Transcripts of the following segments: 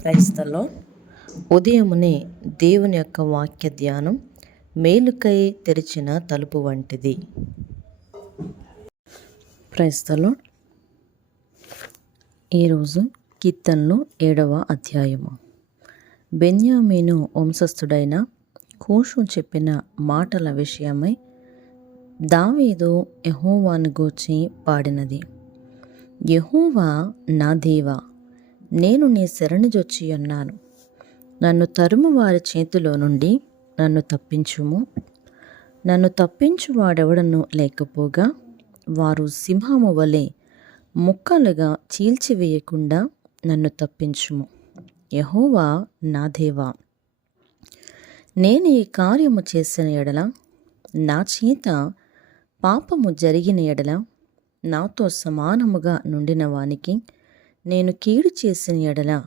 క్రైస్తలో ఉదయమునే దేవుని యొక్క వాక్య ధ్యానం మేలుకై తెరిచిన తలుపు వంటిది. క్రైస్తలో ఈరోజు కీర్తనలు ఏడవ అధ్యాయము. బెన్యామీను వంశస్థుడైన కూషు చెప్పిన మాటల విషయమై దావీదు యహోవాను గూర్చి పాడినది. యహోవా నా దేవా నేను నీ శరణుజొచ్చి ఉన్నాను నన్ను తరుము వారి చేతిలో నుండి నన్ను తప్పించుము. నన్ను తప్పించు వాడెవడను లేకపోగా వారు సింహము వలె ముక్కలుగా చీల్చివేయకుండా నన్ను తప్పించుము. యహోవా నా దేవా నేను ఈ కార్యము చేసిన ఎడల నా చేత పాపము జరిగిన ఎడల నాతో సమానముగా నుండిన వానికి నేను కీడు చేసిన ఎడల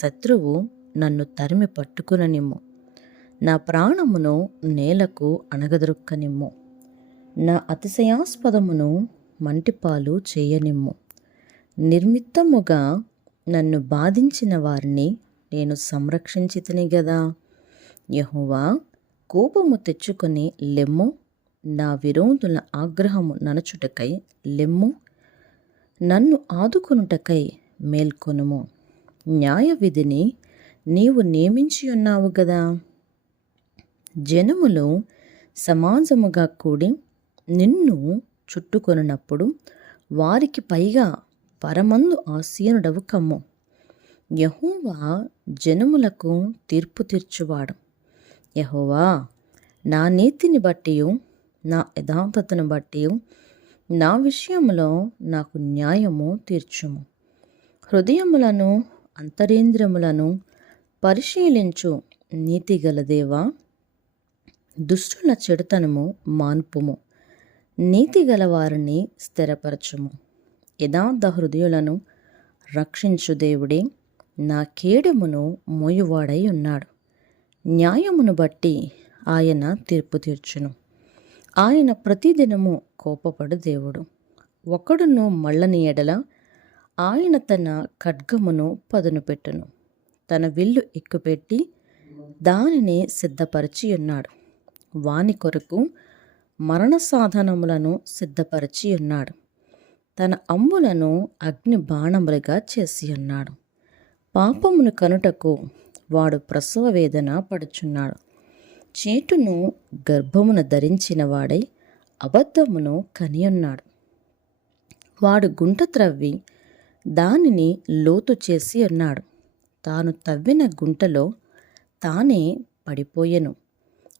శత్రువు నన్ను తరిమి పట్టుకుననిమ్ము. నా ప్రాణమును నేలకు అణగదొక్కనిమ్ము నా అతిశయాస్పదమును మంటిపాలు చేయనిమ్ము. నిర్మిత్తముగా నన్ను బాధించిన వారిని నేను సంరక్షించితిని గదా. యహువా కోపము తెచ్చుకొని లెమ్ము. నా విరోధుల ఆగ్రహము ననచుటకై లెమ్ము. నన్ను ఆదుకొనుటకై మేల్కొనుము. న్యాయ విధిని నీవు నియమించి ఉన్నావు కదా జనములు సమాజముగా కూడి నిన్ను చుట్టుకొనున్నప్పుడు వారికి పైగా పరమందు ఆసీనుడవు కమ్ము. యహోవా జనములకు తీర్పు తీర్చువాడు. యహోవా నా నీతిని బట్టి నా యథార్థతను బట్టి నా విషయంలో నాకు న్యాయము తీర్చుము. హృదయములను అంతరేంద్రములను పరిశీలించు నీతిగల దేవా దుష్టుల చెడుతనము మాన్పుము. నీతిగల వారిని స్థిరపరచుము. యథార్థ హృదయులను రక్షించు దేవుడే. నా కేడమును మోయువాడై ఉన్నాడు. న్యాయమును బట్టి ఆయన తీర్పు తీర్చును. ఆయన ప్రతిదినము కోపపడు దేవుడు. ఒకడును మళ్ళని ఎడల ఆయన తన ఖడ్గమును పదును పెట్టును. తన విల్లు ఎక్కుపెట్టి దానిని సిద్ధపరిచి ఉన్నాడు వాని కొరకు మరణ సాధనములను సిద్ధపరిచి ఉన్నాడు తన అమ్ములను అగ్ని బాణములుగా చేసి ఉన్నాడు పాపమును కనుటకు వాడు ప్రసవ వేదన పడుచున్నాడు. చేటును గర్భమును ధరించిన వాడై అబద్ధమును కనియున్నాడు. వాడు గుంట త్రవ్వి దానిని లోతు చేసి అన్నాడు. తాను తవ్విన గుంటలో తానే పడిపోయెను.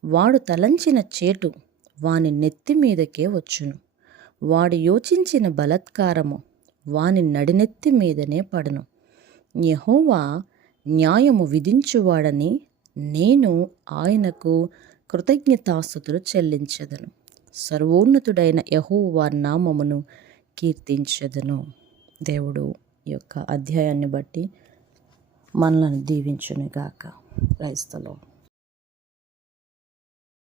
వాడు తలంచిన చేటు వాని నెత్తి మీదకే వచ్చును. వాడు యోచించిన బలత్కారము వాని నడినెత్తి మీదనే పడను. యహోవా న్యాయము విధించువాడని నేను ఆయనకు కృతజ్ఞతాస్థుతులు చెల్లించదను. సర్వోన్నతుడైన యహోవా నామమును కీర్తించదను. దేవుడు యొక్క అధ్యాయాన్ని బట్టి మనలను దీవించునుగాక. క్రైస్తలో